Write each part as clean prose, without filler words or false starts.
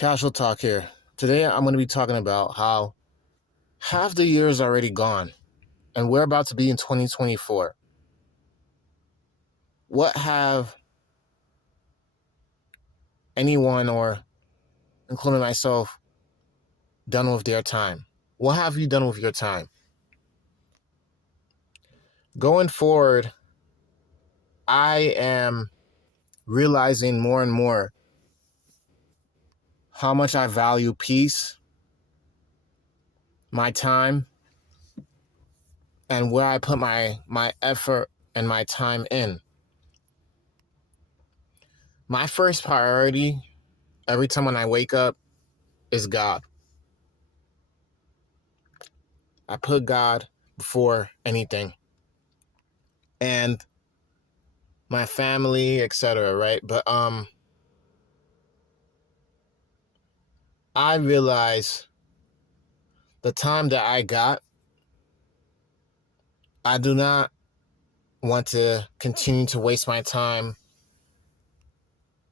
Casual talk here. Today I'm going to be talking about how half the year is already gone and we're about to be in 2024. What have anyone, or including myself, done with their time? What have you done with your time? Going forward, I am realizing more and more how much I value peace, my time, and where I put my effort and my time in. My first priority every time when I wake up is God. I put God before anything, and my family, etc., right? But I realize the time that I got, I do not want to continue to waste my time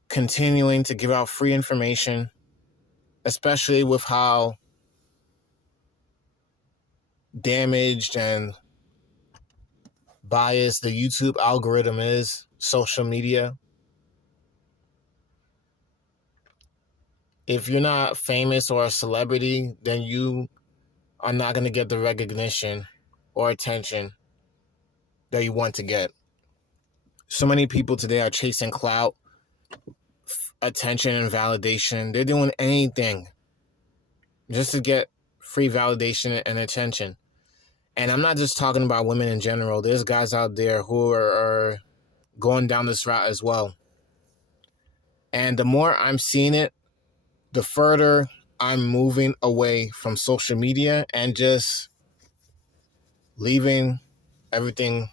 continuing to give out free information, especially with how damaged and biased the YouTube algorithm is, social media. If you're not famous or a celebrity, then you are not going to get the recognition or attention that you want to get. So many people today are chasing clout, attention, and validation. They're doing anything just to get free validation and attention. And I'm not just talking about women in general. There's guys out there who are going down this route as well. And the more I'm seeing it, the further I'm moving away from social media and just leaving everything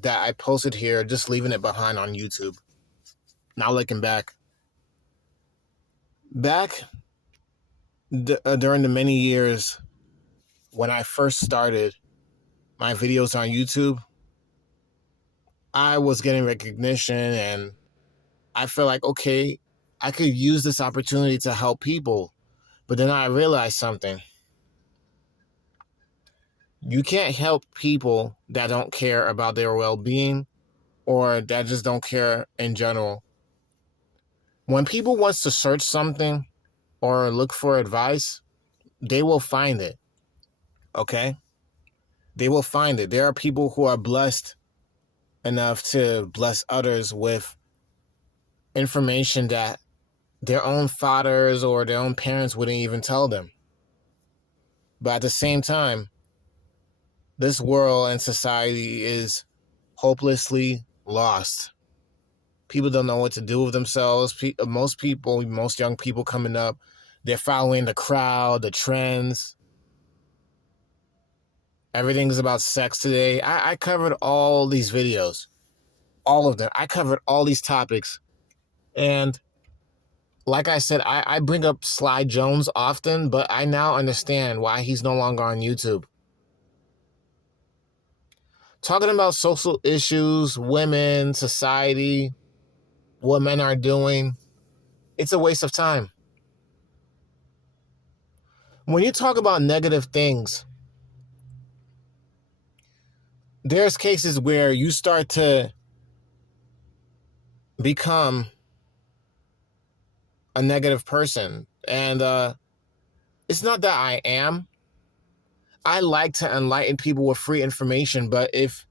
that I posted here, just leaving it behind on YouTube. Now looking back during the many years when I first started my videos on YouTube, I was getting recognition and I feel like, okay, I could use this opportunity to help people. But then I realized something. You can't help people that don't care about their well-being or that just don't care in general. When people wants to search something or look for advice, they will find it. Okay? They will find it. There are people who are blessed enough to bless others with information that their own fathers or their own parents wouldn't even tell them. But at the same time, this world and society is hopelessly lost. People don't know what to do with themselves. Most young people coming up, they're following the crowd, the trends. Everything's about sex today. I covered all these videos, all of them. I covered all these topics. And like I said, I bring up Sly Jones often, but I now understand why he's no longer on YouTube. Talking about social issues, women, society, what men are doing, it's a waste of time. When you talk about negative things, there's cases where you start to become a negative person. And it's not that I am. I like to enlighten people with free information, but if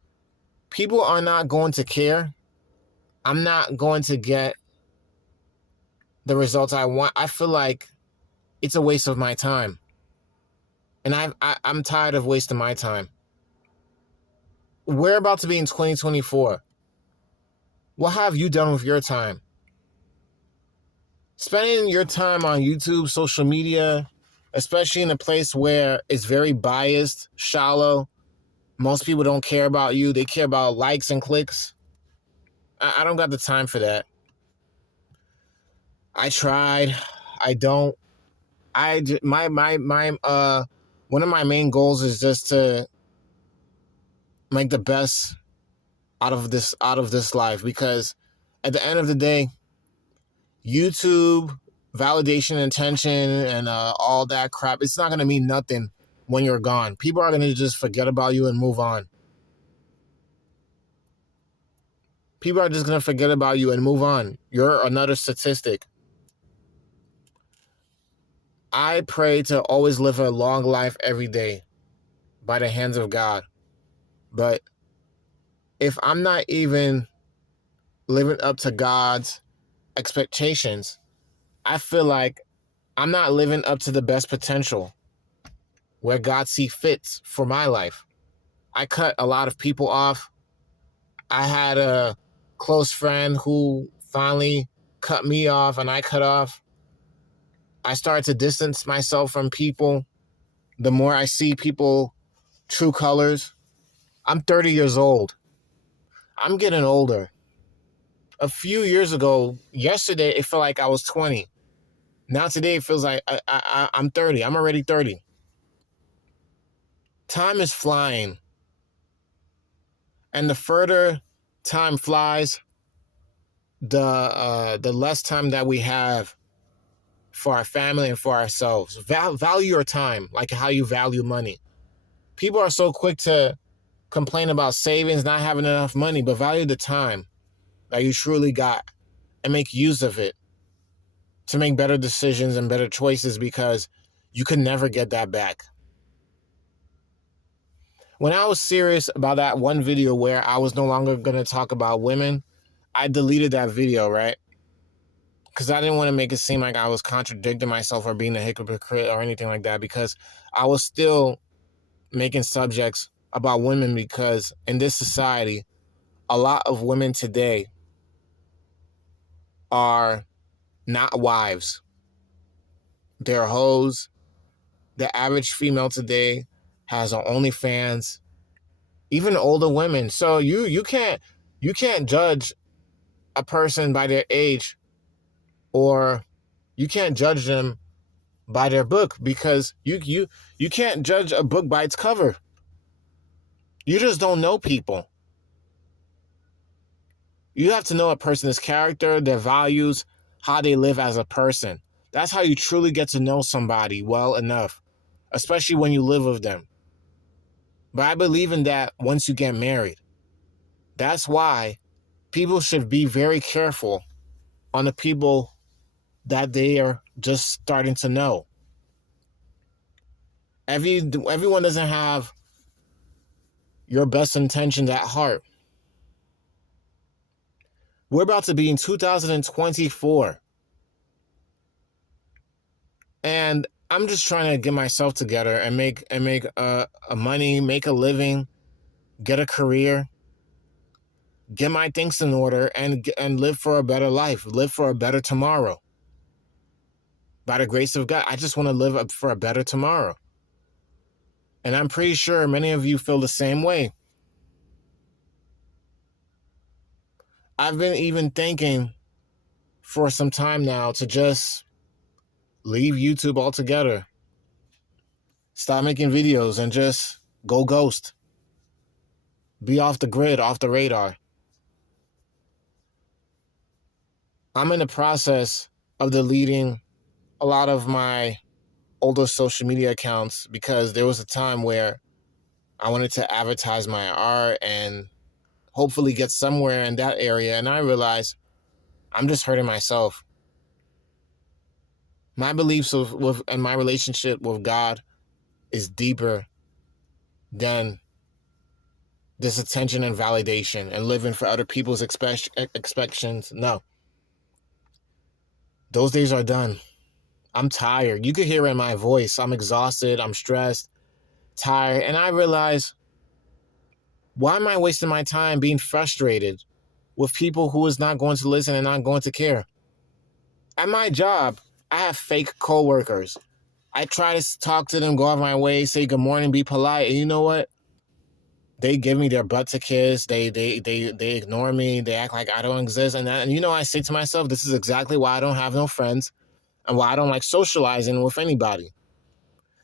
people are not going to care, I'm not going to get the results I want. I feel like it's a waste of my time. And I'm tired of wasting my time. We're about to be in 2024. What have you done with your time? Spending your time on YouTube, social media, especially in a place where it's very biased, shallow, most people don't care about you. They care about likes and clicks. I don't got the time for that. I tried. I don't. One of my main goals is just to make the best out of this life, because at the end of the day, YouTube validation, attention, and all that crap, it's not going to mean nothing when you're gone. People are going to just forget about you and move on. People are just going to forget about you and move on. You're another statistic. I pray to always live a long life every day by the hands of God. But if I'm not even living up to God's expectations, I feel like I'm not living up to the best potential where God sees fits for my life. I cut a lot of people off. I had a close friend who finally cut me off and I cut off. I started to distance myself from people. The more I see people true colors, I'm 30 years old. I'm getting older. A few years ago, yesterday, it felt like I was 20. Now today, it feels like I'm 30. I'm already 30. Time is flying. And the further time flies, the less time that we have for our family and for ourselves. Value your time like how you value money. People are so quick to complain about savings, not having enough money, but value the time that you truly got and make use of it to make better decisions and better choices, because you could never get that back. When I was serious about that one video where I was no longer going to talk about women, I deleted that video, right? Because I didn't want to make it seem like I was contradicting myself or being a hypocrite or anything like that, because I was still making subjects about women, because in this society, a lot of women today are not wives. They're hoes. The average female today has an OnlyFans, even older women. So you can't judge a person by their age, or you can't judge them by their book, because you can't judge a book by its cover. You just don't know people. You have to know a person's character, their values, how they live as a person. That's how you truly get to know somebody well enough, especially when you live with them. But I believe in that once you get married. That's why people should be very careful on the people that they are just starting to know. Everyone doesn't have your best intentions at heart. We're about to be in 2024. And I'm just trying to get myself together and make a money, make a living, get a career, get my things in order, and live for a better life, live for a better tomorrow. By the grace of God, I just want to live for a better tomorrow. And I'm pretty sure many of you feel the same way. I've been even thinking for some time now to just leave YouTube altogether. Stop making videos and just go ghost. Be off the grid, off the radar. I'm in the process of deleting a lot of my older social media accounts, because there was a time where I wanted to advertise my art and hopefully get somewhere in that area. And I realized I'm just hurting myself. My beliefs and my relationship with God is deeper than this attention and validation and living for other people's expectations. No. Those days are done. I'm tired. You could hear it in my voice. I'm exhausted. I'm stressed, tired. And I realize, why am I wasting my time being frustrated with people who is not going to listen and not going to care? At my job, I have fake coworkers. I try to talk to them, go out of my way, say good morning, be polite. And you know what? They give me their butt to kiss. They ignore me. They act like I don't exist. And I say to myself, this is exactly why I don't have no friends and why I don't like socializing with anybody.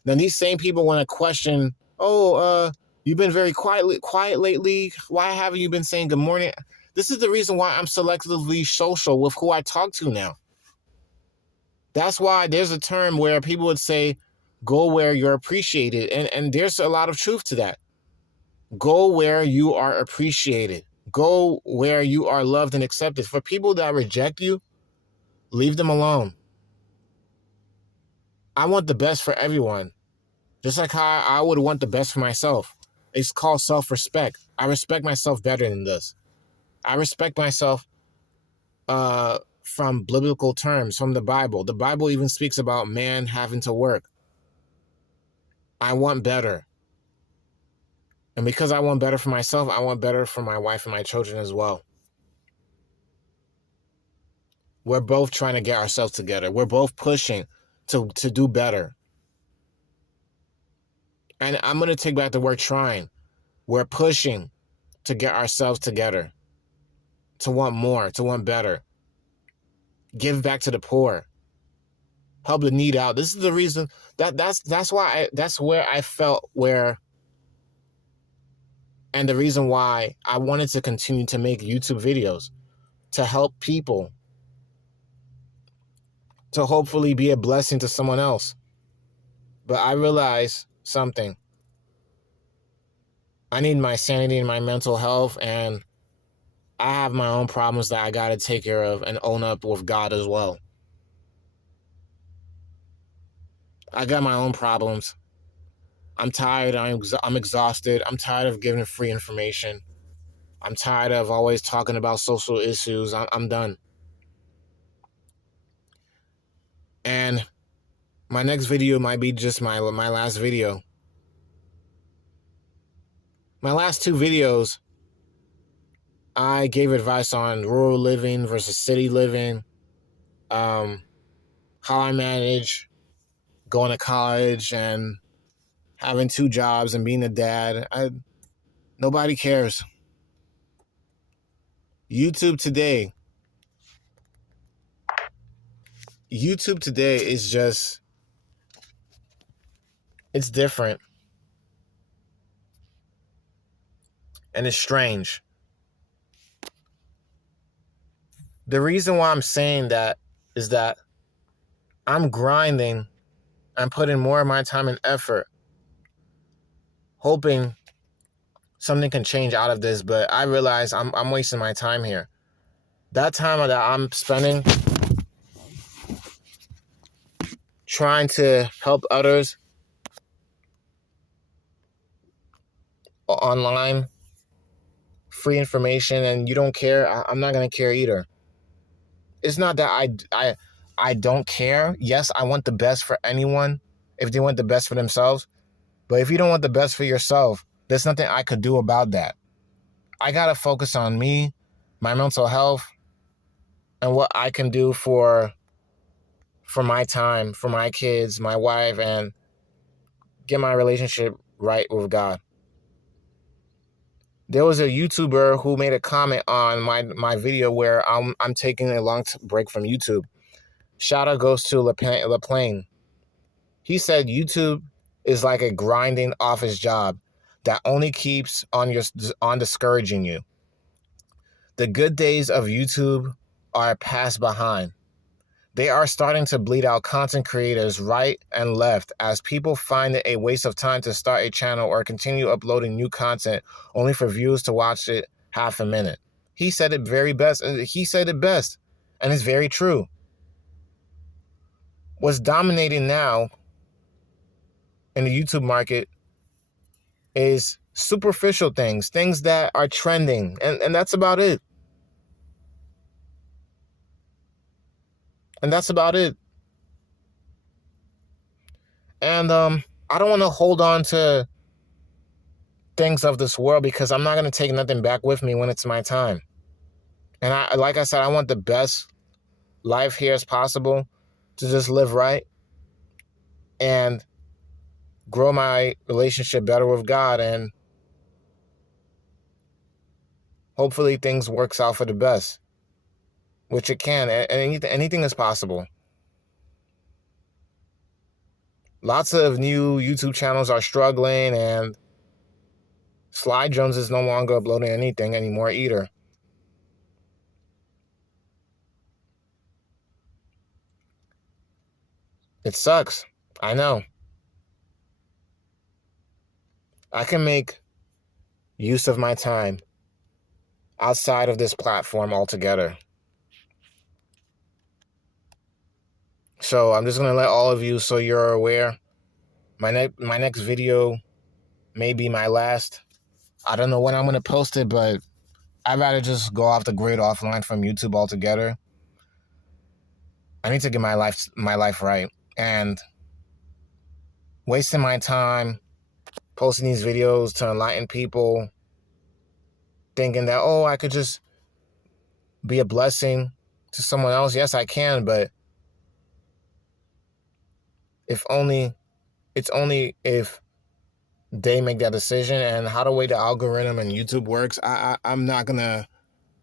Then these same people want to question, you've been very quiet lately. Why haven't you been saying good morning? This is the reason why I'm selectively social with who I talk to now. That's why there's a term where people would say, go where you're appreciated. And there's a lot of truth to that. Go where you are appreciated. Go where you are loved and accepted. For people that reject you, leave them alone. I want the best for everyone. Just like how I would want the best for myself. It's called self-respect. I respect myself better than this. I respect myself from biblical terms, from the Bible. The Bible even speaks about man having to work. I want better. And because I want better for myself, I want better for my wife and my children as well. We're both trying to get ourselves together. We're both pushing to do better. And I'm going to take back the word trying. We're pushing to get ourselves together, to want more, to want better. Give back to the poor. Help the need out. This is the reason that's where I felt where, and the reason why I wanted to continue to make YouTube videos, to help people, to hopefully be a blessing to someone else. But I realized something. I need my sanity and my mental health, and I have my own problems that I got to take care of and own up with God as well. I got my own problems. I'm tired. I'm exhausted. I'm tired of giving free information. I'm tired of always talking about social issues. I'm done. And my next video might be just my last video. My last two videos, I gave advice on rural living versus city living, how I manage going to college and having two jobs and being a dad. Nobody cares. YouTube today is just, it's different. And it's strange. The reason why I'm saying that is that I'm grinding. I'm putting more of my time and effort, hoping something can change out of this, but I realize I'm wasting my time here. That time that I'm spending trying to help others online, free information, and you don't care, I'm not going to care either. It's not that I don't care. Yes, I want the best for anyone if they want the best for themselves. But if you don't want the best for yourself, there's nothing I could do about that. I got to focus on me, my mental health, and what I can do for my time, for my kids, my wife, and get my relationship right with God. There was a YouTuber who made a comment on my video where I'm taking a long break from YouTube. Shout out goes to LaPlane. He said YouTube is like a grinding office job that only keeps on discouraging you. The good days of YouTube are passed behind. They are starting to bleed out content creators right and left as people find it a waste of time to start a channel or continue uploading new content only for viewers to watch it half a minute. He said it very best. He said it best, and it's very true. What's dominating now in the YouTube market is superficial things that are trending, and that's about it. And that's about it. And I don't want to hold on to things of this world because I'm not going to take nothing back with me when it's my time. And like I said, I want the best life here as possible, to just live right and grow my relationship better with God, and hopefully things works out for the best, which it can, and anything is possible. Lots of new YouTube channels are struggling, and Sly Jones is no longer uploading anything anymore either. It sucks. I know. I can make use of my time outside of this platform altogether. So I'm just gonna let all of you, so you're aware, my next video may be my last. I don't know when I'm gonna post it, but I'd rather just go off the grid offline from YouTube altogether. I need to get my life right. And wasting my time posting these videos to enlighten people, thinking that, oh, I could just be a blessing to someone else. Yes, I can, but if only it's only if they make that decision. And how the way the algorithm and YouTube works, I'm not gonna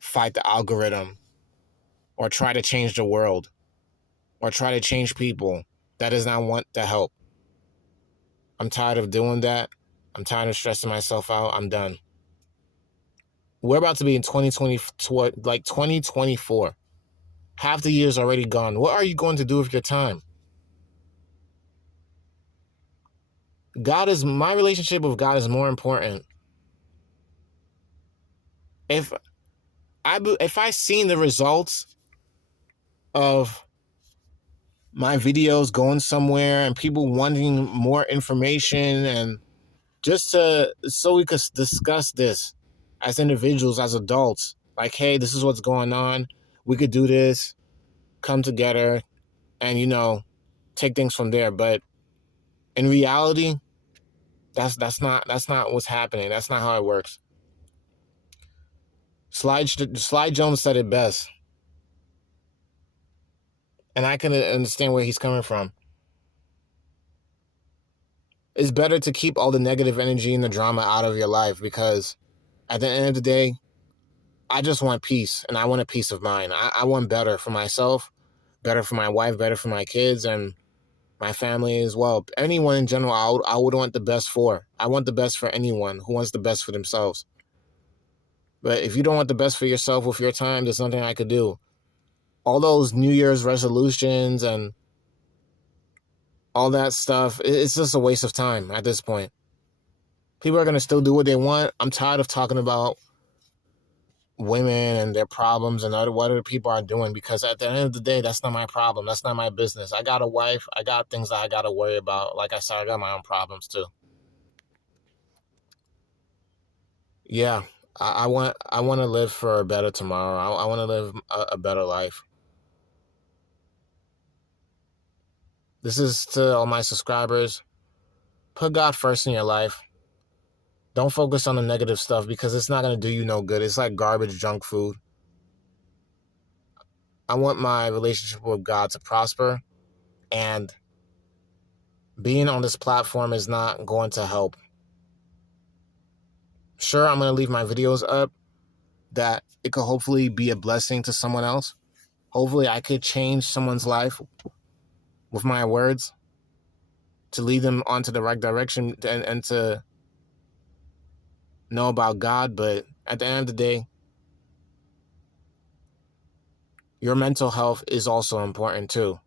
fight the algorithm or try to change the world or try to change people that does not want the help. I'm tired of doing that. I'm tired of stressing myself out. I'm done. We're about to be in 2020, like 2024. Half the year's already gone. What are you going to do with your time? My relationship with God is more important. If I seen the results of my videos going somewhere and people wanting more information, and so we could discuss this as individuals, as adults, like, hey, this is what's going on. We could do this, come together, and take things from there. But in reality, that's not what's happening. That's not how it works. Sly Jones said it best, and I can understand where he's coming from. It's better to keep all the negative energy and the drama out of your life, because at the end of the day, I just want peace, and I want a peace of mind. I want better for myself, better for my wife, better for my kids, and my family as well. Anyone in general, I would want the best for. I want the best for anyone who wants the best for themselves. But if you don't want the best for yourself with your time, there's nothing I could do. All those New Year's resolutions and all that stuff, it's just a waste of time at this point. People are going to still do what they want. I'm tired of talking about women and their problems and what other people are doing, because at the end of the day, that's not my problem. That's not my business. I got a wife. I got things that I got to worry about. Like I said, I got my own problems too. Yeah, I want to live for a better tomorrow. I want to live a better life. This is to all my subscribers. Put God first in your life. Don't focus on the negative stuff, because it's not going to do you no good. It's like garbage, junk food. I want my relationship with God to prosper, and being on this platform is not going to help. Sure, I'm going to leave my videos up that it could hopefully be a blessing to someone else. Hopefully I could change someone's life with my words to lead them onto the right direction and to know about God. But at the end of the day, your mental health is also important too.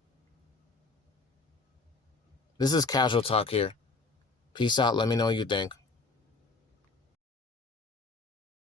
This is Casual Talk here. Peace out. Let me know what you think.